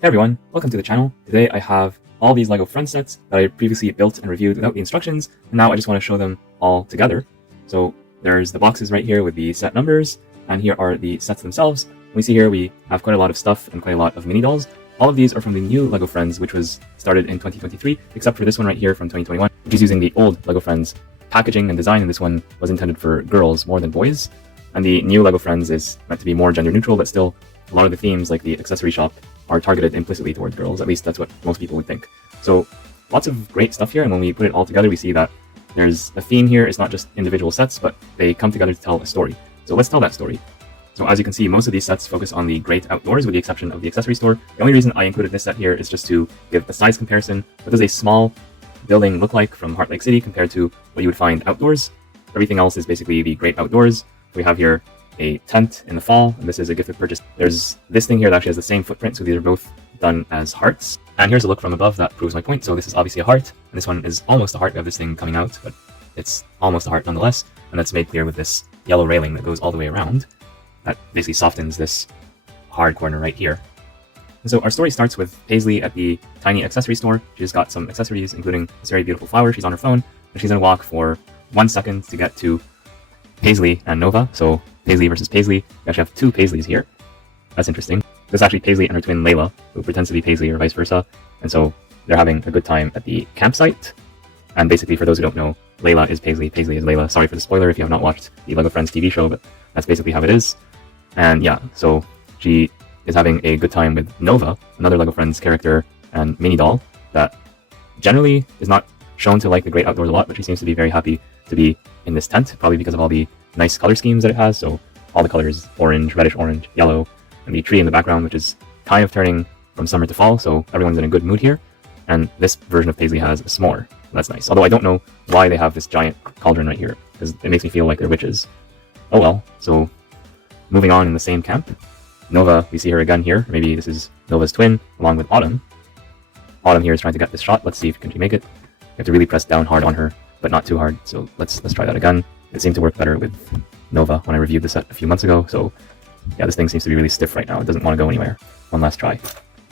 Hey everyone, welcome to the channel. Today I have all these LEGO Friends sets that I previously built and reviewed without the instructions, and now I just want to show them all together. So there's the boxes right here with the set numbers, and here are the sets themselves. We see here we have quite a lot of stuff and quite a lot of mini dolls. All of these are from the new LEGO Friends, which was started in 2023, except for this one right here from 2021, which is using the old LEGO Friends packaging and design, and this one was intended for girls more than boys. And the new LEGO Friends is meant to be more gender neutral, but still a lot of the themes, like the accessory shop, are targeted implicitly towards girls. At least that's what most people would think. So lots of great stuff here, and when we put it all together, we see that there's a theme here. It's not just individual sets, but they come together to tell a story. So let's tell that story. So as you can see, most of these sets focus on the great outdoors, with the exception of the accessory store. The only reason I included this set here is just to give a size comparison. What does a small building look like from Heart Lake City compared to what you would find outdoors? Everything else is basically the great outdoors. We have here a tent in the fall, and this is a gifted purchase. There's this thing here that actually has the same footprint, so these are both done as hearts. And here's a look from above that proves my point. So this is obviously a heart, and this one is almost a heart. We have this thing coming out, but it's almost a heart nonetheless, and that's made clear with this yellow railing that goes all the way around. That basically softens this hard corner right here. And so our story starts with Paisley at the tiny accessory store. She's got some accessories, including this very beautiful flower. She's on her phone, and she's gonna walk for 1 second to get to Paisley and Nova. So Paisley versus Paisley. We actually have two Paisleys here. That's interesting. This is actually Paisley and her twin Layla, who pretends to be Paisley or vice versa. And so they're having a good time at the campsite. And basically, for those who don't know, Layla is Paisley, Paisley is Layla. Sorry for the spoiler if you have not watched the LEGO Friends TV show, but that's basically how it is. And yeah, so she is having a good time with Nova, another LEGO Friends character and mini doll that generally is not shown to like the great outdoors a lot, but she seems to be very happy to be in this tent, probably because of all the nice color schemes that it has. So all the colors, orange, reddish orange, yellow, and the tree in the background, which is kind of turning from summer to fall, so everyone's in a good mood here. And this version of Paisley has a s'more. That's nice. Although I don't know why they have this giant cauldron right here, because it makes me feel like they're witches. Oh well. So moving on in the same camp, Nova, we see her again here. Maybe this is Nova's twin, along with Autumn. Autumn here is trying to get this shot. Let's see if can she make it. You have to really press down hard on her, but not too hard. So let's try that again. It seemed to work better with Nova when I reviewed the set a few months ago. So yeah, this thing seems to be really stiff right now. It doesn't want to go anywhere. One last try.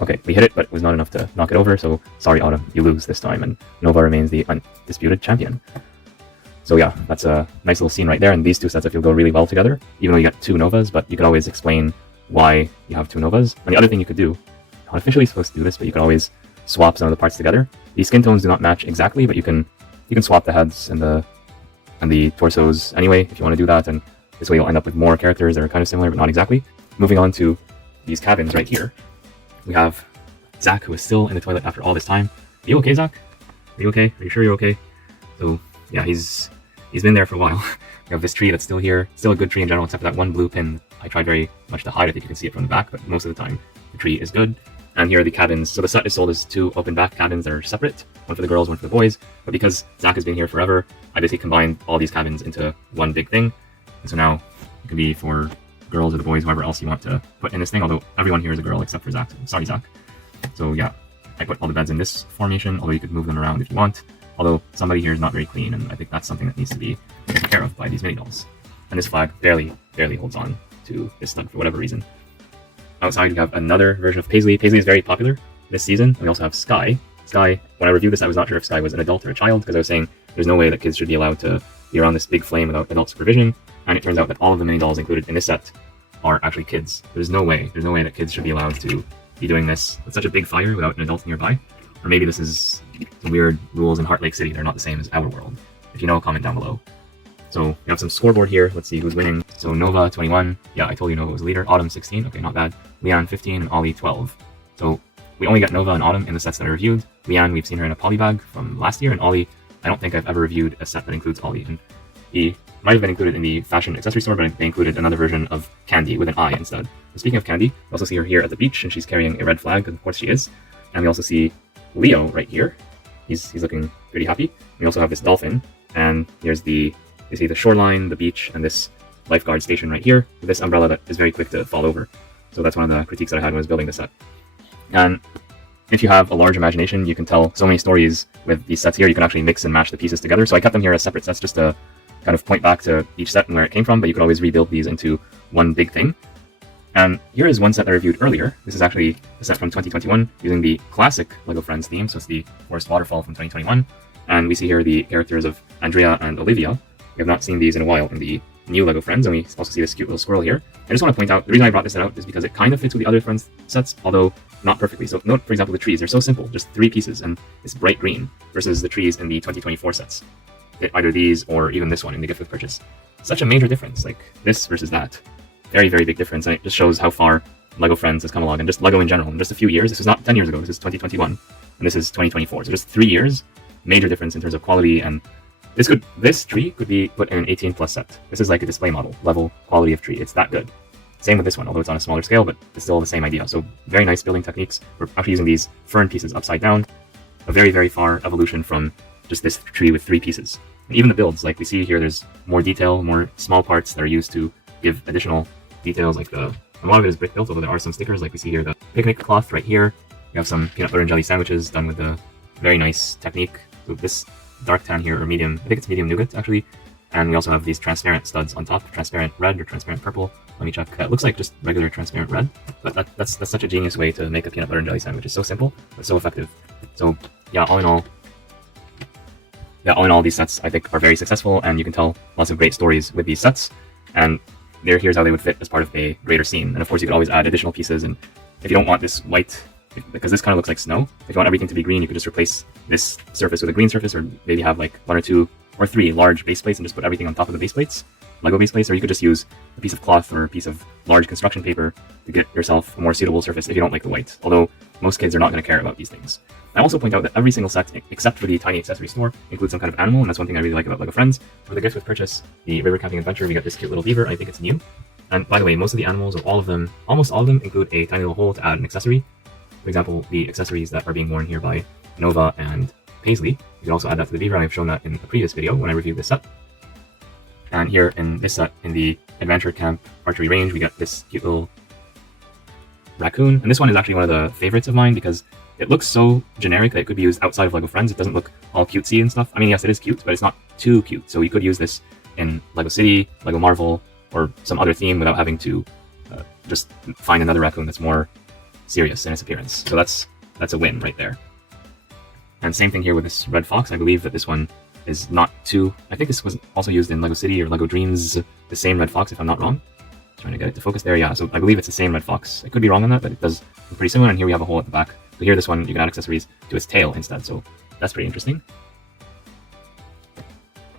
Okay, we hit it, but it was not enough to knock it over. So sorry, Autumn, you lose this time, and Nova remains the undisputed champion. So yeah, that's a nice little scene right there. And these two sets I feel go really well together, even though you get two Novas, but you can always explain why you have two Novas. And the other thing you could do, not officially supposed to do this, but you can always swap some of the parts together. These skin tones do not match exactly, but you can swap the heads and the torsos anyway if you want to do that, and this way you'll end up with more characters that are kind of similar but not exactly. Moving on to these cabins right here, we have Zach, who is still in the toilet after all this time. Are you okay, Zach? Are you okay? Are you sure you're okay? So yeah, he's been there for a while. We have this tree that's still here, still a good tree in general, except for that one blue pin I tried very much to hide. I think you can see it from the back, but most of the time the tree is good. And here are the cabins. So the set is sold as two open back cabins that are separate, one for the girls, one for the boys. But because Zach has been here forever, I basically combined all these cabins into one big thing. And so now it can be for girls or the boys, whoever else you want to put in this thing, although everyone here is a girl except for Zach. Sorry, Zach. So yeah, I put all the beds in this formation, although you could move them around if you want. Although somebody here is not very clean, and I think that's something that needs to be taken care of by these mini dolls. And this flag barely holds on to this stud for whatever reason. Outside, we have another version of Paisley. Paisley is very popular this season. We also have Sky. Sky, when I reviewed this, I was not sure if Sky was an adult or a child, because I was saying there's no way that kids should be allowed to be around this big flame without adult supervision. And it turns out that all of the mini dolls included in this set are actually kids. There's no way that kids should be allowed to be doing this with such a big fire without an adult nearby. Or maybe this is some weird rules in Heart Lake City. They're not the same as our world. If you know, comment down below. So we have some scoreboard here. Let's see who's winning. So Nova 21. Yeah, I told you Nova was the leader. Autumn 16. Okay, not bad. Leanne 15 and Ollie 12. So we only get Nova and Autumn in the sets that I reviewed. Leanne, we've seen her in a polybag from last year, and Ollie, I don't think I've ever reviewed a set that includes Ollie. And he might have been included in the fashion accessory store, but they included another version of Candy with an I instead. And speaking of Candy, we also see her here at the beach, and she's carrying a red flag, because of course she is. And we also see Leo right here. He's looking pretty happy. We also have this dolphin, and here's you see the shoreline, the beach, and this lifeguard station right here with this umbrella that is very quick to fall over. So that's one of the critiques that I had when I was building the set. And if you have a large imagination, you can tell so many stories with these sets here. You can actually mix and match the pieces together. So I kept them here as separate sets just to kind of point back to each set and where it came from, but you could always rebuild these into one big thing. And here is one set that I reviewed earlier. This is actually a set from 2021 using the classic LEGO Friends theme, so it's the Forest Waterfall from 2021. And we see here the characters of Andrea and Olivia. We have not seen these in a while in the new LEGO Friends, and we also see this cute little squirrel here. I just want to point out, the reason I brought this set out is because it kind of fits with the other Friends sets, although not perfectly. So note, for example, the trees. They're so simple, just 3 pieces, and it's bright green, versus the trees in the 2024 sets. Either these or even this one in the gift with purchase. Such a major difference, like this versus that. Very, very big difference, and it just shows how far LEGO Friends has come along, and just LEGO in general. In just a few years, this was not 10 years ago, this is 2021, and this is 2024. So just 3 years, major difference in terms of quality, and this tree could be put in an 18 plus set. This is like a display model, level quality of tree. It's that good. Same with this one, although it's on a smaller scale, but it's still the same idea. So very nice building techniques. We're actually using these fern pieces upside down. A very, very far evolution from just this tree with 3 pieces. And even the builds, like we see here, there's more detail, more small parts that are used to give additional details, like a lot of it is brick built, although there are some stickers, like we see here, the picnic cloth right here. We have some peanut butter and jelly sandwiches done with a very nice technique. So this dark tan here, or medium, I think it's medium nougat actually. And we also have these transparent studs on top, transparent red or transparent purple. Let me check. It looks like just regular transparent red, but that's such a genius way to make a peanut butter and jelly sandwich. It's so simple, but so effective. So yeah, all in all, these sets I think are very successful, and you can tell lots of great stories with these sets. And here's how they would fit as part of a greater scene. And of course, you could always add additional pieces. And if you don't want this white, because this kind of looks like snow, if you want everything to be green, you could just replace this surface with a green surface, or maybe have like 1 or 2 or 3 large base plates and just put everything on top of the base plates, LEGO base plates. Or you could just use a piece of cloth or a piece of large construction paper to get yourself a more suitable surface if you don't like the white. Although most kids are not going to care about these things. I also point out that every single set, except for the tiny accessory store, includes some kind of animal, and that's one thing I really like about LEGO Friends. For the gift with purchase, the River Camping Adventure, we got this cute little beaver. I think it's new. And by the way, most of the animals, or almost all of them, include a tiny little hole to add an accessory. For example, the accessories that are being worn here by Nova and Paisley. You can also add that to the beaver. I've shown that in a previous video when I reviewed this set. And here in this set, in the Adventure Camp Archery Range, we got this cute little raccoon. And this one is actually one of the favorites of mine because it looks so generic that it could be used outside of LEGO Friends. It doesn't look all cutesy and stuff. I mean, yes, it is cute, but it's not too cute. So you could use this in LEGO City, LEGO Marvel, or some other theme without having to just find another raccoon that's more serious in its appearance. So that's a win right there. And same thing here with this red fox. I believe that this one is not too... I think this was also used in LEGO City or LEGO Dreams, the same red fox, if I'm not wrong. Trying to get it to focus there. Yeah, so I believe it's the same red fox. I could be wrong on that, but it does look pretty similar. And here we have a hole at the back. So here, this one, you can add accessories to its tail instead. So that's pretty interesting.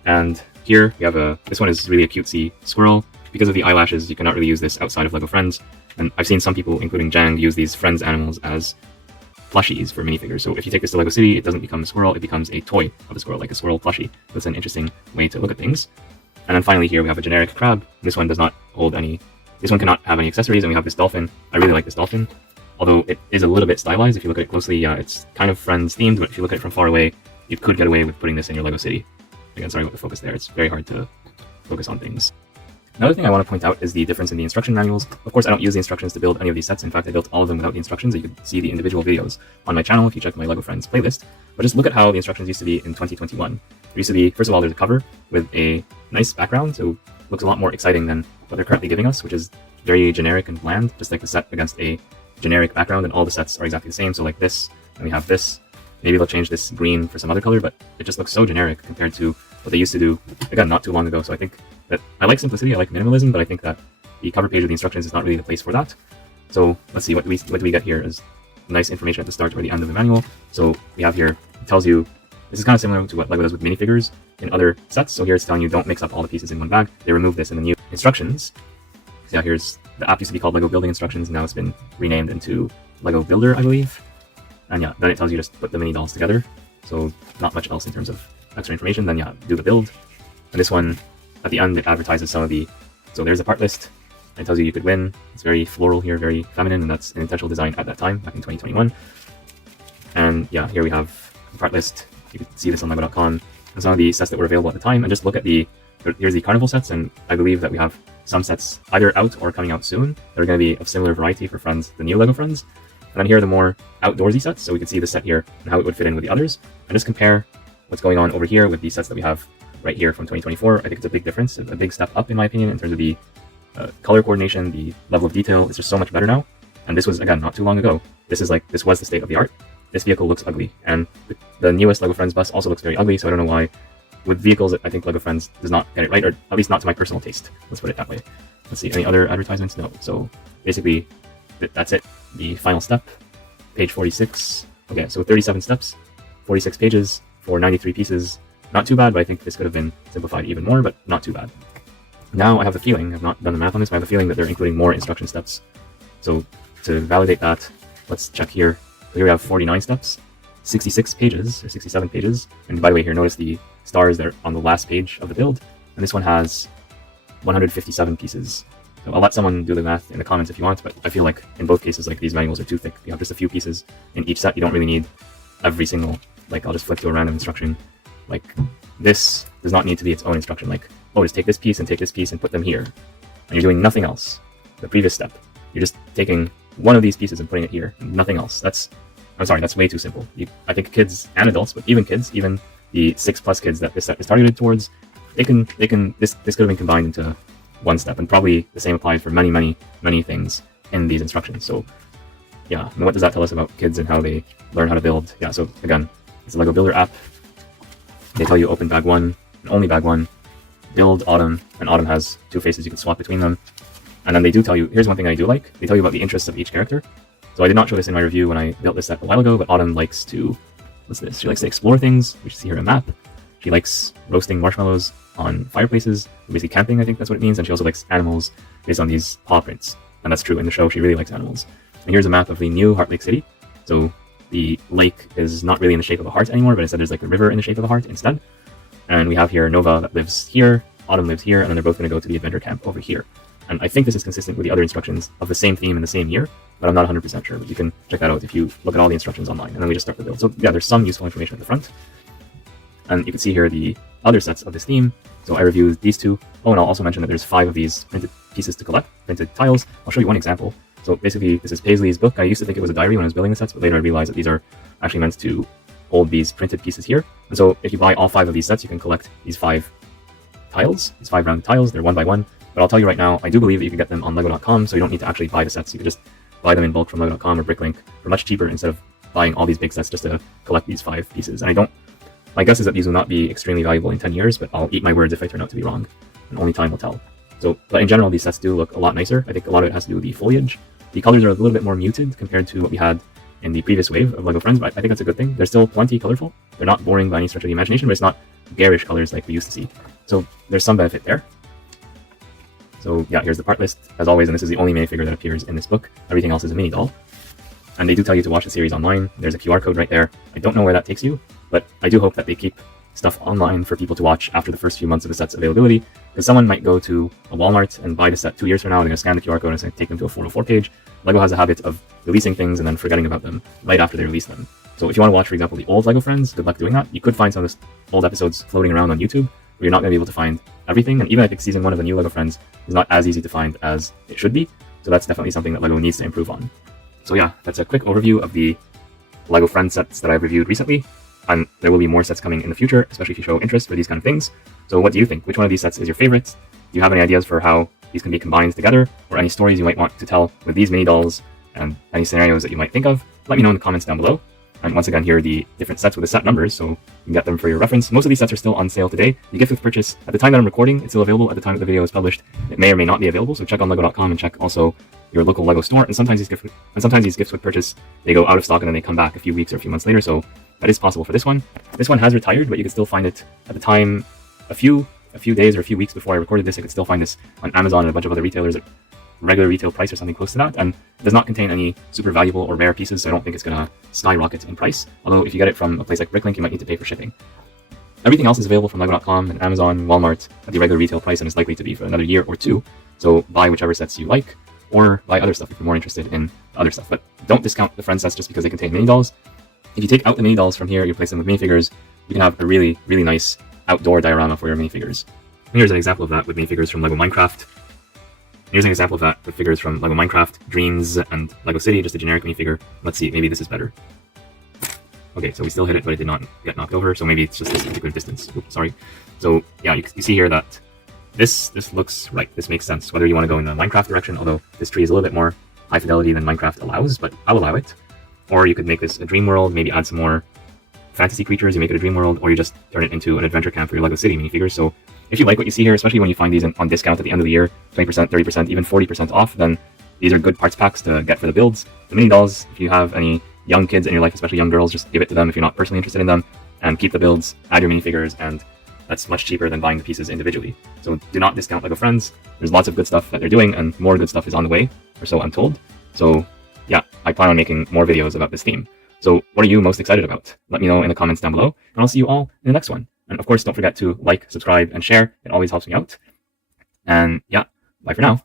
And here we have this one is really a cutesy squirrel. Because of the eyelashes, you cannot really use this outside of LEGO Friends. And I've seen some people, including Jang, use these Friends animals as plushies for minifigures. So if you take this to LEGO City, it doesn't become a squirrel, it becomes a toy of a squirrel, like a squirrel plushie. That's an interesting way to look at things. And then finally here we have a generic crab. This one does not hold any... This one cannot have any accessories, and we have this dolphin. I really like this dolphin. Although it is a little bit stylized. If you look at it closely, yeah, it's kind of Friends themed, but if you look at it from far away, you could get away with putting this in your LEGO City. Again, sorry about the focus there. It's very hard to focus on things. Another thing I want to point out is the difference in the instruction manuals. Of course, I don't use the instructions to build any of these sets. In fact, I built all of them without the instructions. You can see the individual videos on my channel if you check my LEGO Friends playlist. But just look at how the instructions used to be in 2021. There used to be, first of all, there's a cover with a nice background, so it looks a lot more exciting than what they're currently giving us, which is very generic and bland, just like the set against a generic background, and all the sets are exactly the same. So like this, and we have this. Maybe they'll change this green for some other color, but it just looks so generic compared to what they used to do, again, not too long ago. So I think that I like simplicity, I like minimalism, but I think that the cover page of the instructions is not really the place for that. So let's see, what do we get here is nice information at the start or the end of the manual. So we have here, it tells you, this is kind of similar to what LEGO does with minifigures in other sets. So here it's telling you don't mix up all the pieces in one bag. They removed this in the new instructions. So yeah, here's, the app used to be called LEGO Building Instructions, and now it's been renamed into LEGO Builder, I believe. And yeah, then it tells you just put the mini dolls together. So not much else in terms of extra information. Then yeah, do the build. And this one, at the end, it advertises some of the... So there's a part list. It tells you could win. It's very floral here, very feminine, and that's an intentional design at that time, back in 2021. And yeah, here we have the part list. You can see this on LEGO.com. And some of the sets that were available at the time. And just look at here's the carnival sets, and I believe that we have some sets either out or coming out soon that are going to be of similar variety for Friends, the new LEGO Friends. And then here are the more outdoorsy sets, so we can see the set here and how it would fit in with the others. And just compare what's going on over here with the sets that we have right here from 2024. I think it's a big difference, a big step up in my opinion in terms of the color coordination, the level of detail is just so much better now. And this was, again, not too long ago. This was the state of the art. This vehicle looks ugly, and the newest LEGO Friends bus also looks very ugly, so I don't know why. With vehicles, I think LEGO Friends does not get it right, or at least not to my personal taste. Let's put it that way. Let's see, any other advertisements? No. So basically, that's it. The final step, page 46. Okay, so 37 steps, 46 pages for 93 pieces. Not too bad, but I think this could have been simplified even more, but not too bad. Now I have the feeling, I've not done the math on this, but I have the feeling that they're including more instruction steps. So to validate that, let's check here. So here we have 49 steps, 66 pages, or 67 pages. And by the way, here, notice the stars that are on the last page of the build. And this one has 157 pieces. So I'll let someone do the math in the comments if you want, but I feel like in both cases, like, these manuals are too thick. You have just a few pieces in each set. You don't really need every single, like, I'll just flick to a random instruction. Like, this does not need to be its own instruction. Like, oh, just take this piece and put them here. And you're doing nothing else. The previous step, you're just taking one of these pieces and putting it here, and nothing else. I'm sorry, that's way too simple. I think kids and adults, but even kids, even the 6+ kids that this set is targeted towards, this could have been combined into one step, and probably the same applies for many things in these instructions. So yeah, and what does that tell us about kids and how they learn how to build? Yeah, so again, it's a LEGO Builder app. They tell you open bag 1 and only bag 1, build Autumn, and Autumn has 2 faces, you can swap between them. And then they do tell you, here's one thing I do like, they tell you about the interests of each character. So I did not show this in my review when I built this set a while ago, but Autumn likes to, what's this? She likes to explore things, which you see here in a map. She likes roasting marshmallows on fireplaces, basically camping, I think that's what it means. And she also likes animals based on these paw prints. And that's true, in the show she really likes animals. And here's a map of the new Heart Lake City. So the lake is not really in the shape of a heart anymore, but instead there's like a river in the shape of a heart instead. And we have here Nova that lives here, Autumn lives here, and then they're both going to go to the adventure camp over here. And I think this is consistent with the other instructions of the same theme in the same year, but I'm not 100% sure. But you can check that out if you look at all the instructions online, and then we just start the build. So yeah, there's some useful information at the front. And you can see here the other sets of this theme. So I reviewed these 2. Oh, and I'll also mention that there's 5 of these printed pieces to collect, printed tiles. I'll show you one example. So basically, this is Paisley's book. I used to think it was a diary when I was building the sets, but later I realized that these are actually meant to hold these printed pieces here. And so if you buy all 5 of these sets, you can collect these 5 tiles, these 5 rounded tiles. They're 1 by 1. But I'll tell you right now, I do believe that you can get them on LEGO.com, so you don't need to actually buy the sets. You can just buy them in bulk from LEGO.com or Bricklink for much cheaper instead of buying all these big sets just to collect these 5 pieces. And my guess is that these will not be extremely valuable in 10 years, but I'll eat my words if I turn out to be wrong, and only time will tell. So, but in general, these sets do look a lot nicer. I think a lot of it has to do with the foliage. The colors are a little bit more muted compared to what we had in the previous wave of LEGO Friends, but I think that's a good thing. They're still plenty colorful. They're not boring by any stretch of the imagination, but it's not garish colors like we used to see. So there's some benefit there. So yeah, here's the part list, as always, and this is the only minifigure that appears in this book. Everything else is a mini doll. And they do tell you to watch the series online. There's a QR code right there. I don't know where that takes you, but I do hope that they keep stuff online for people to watch after the first few months of the set's availability, because someone might go to a Walmart and buy the set 2 years from now, they're going to scan the QR code and it's going to take them to a 404 page. LEGO has a habit of releasing things and then forgetting about them right after they release them. So if you want to watch, for example, the old LEGO Friends, good luck doing that. You could find some of the old episodes floating around on YouTube, where you're not going to be able to find everything, and even I think season 1 of the new LEGO Friends is not as easy to find as it should be, so that's definitely something that LEGO needs to improve on. So yeah, that's a quick overview of the LEGO Friends sets that I've reviewed recently, and there will be more sets coming in the future, especially if you show interest for these kind of things. So what do you think? Which one of these sets is your favorite? Do you have any ideas for how these can be combined together, or any stories you might want to tell with these mini dolls, and any scenarios that you might think of? Let me know in the comments down below. And once again, here are the different sets with the set numbers, so you can get them for your reference. Most of these sets are still on sale today. The gift with purchase, at the time that I'm recording, it's still available. At the time that the video is published, it may or may not be available, so check on LEGO.com and check also your local LEGO store. And sometimes these gifts with purchase, they go out of stock and then they come back a few weeks or a few months later, so that is possible for this one. This one has retired, but you can still find it at the time. A few days or a few weeks before I recorded this, I could still find this on Amazon and a bunch of other retailers at regular retail price or something close to that, and it does not contain any super valuable or rare pieces, so I don't think it's going to skyrocket in price, although if you get it from a place like Bricklink, you might need to pay for shipping. Everything else is available from LEGO.com and Amazon, Walmart at the regular retail price, and it's likely to be for another year or 2, so buy whichever sets you like, or buy other stuff if you're more interested in other stuff, but don't discount the Friends sets just because they contain mini dolls. If you take out the mini dolls from here, you replace them with minifigures, you can have a really, really nice outdoor diorama for your minifigures. Here's an example of that with minifigures from LEGO Minecraft. Here's an example of that with figures from LEGO Minecraft, Dreams, and LEGO City, just a generic minifigure. Let's see, maybe this is better. Okay, so we still hit it, but it did not get knocked over, so maybe it's just this particular distance. Oops, sorry. So yeah, you see here that this looks right. This makes sense. Whether you want to go in the Minecraft direction, although this tree is a little bit more high fidelity than Minecraft allows, but I'll allow it. Or you could make this a dream world, maybe add some more fantasy creatures, you make it a dream world, or you just turn it into an adventure camp for your LEGO City minifigures. So if you like what you see here, especially when you find these on discount at the end of the year, 20%, 30%, even 40% off, then these are good parts packs to get for the builds. The mini dolls, if you have any young kids in your life, especially young girls, just give it to them if you're not personally interested in them, and keep the builds, add your minifigures, and that's much cheaper than buying the pieces individually. So do not discount LEGO Friends. There's lots of good stuff that they're doing, and more good stuff is on the way, or so I'm told. So yeah, I plan on making more videos about this theme. So what are you most excited about? Let me know in the comments down below, and I'll see you all in the next one. And of course, don't forget to like, subscribe, and share. It always helps me out. And yeah, bye for now.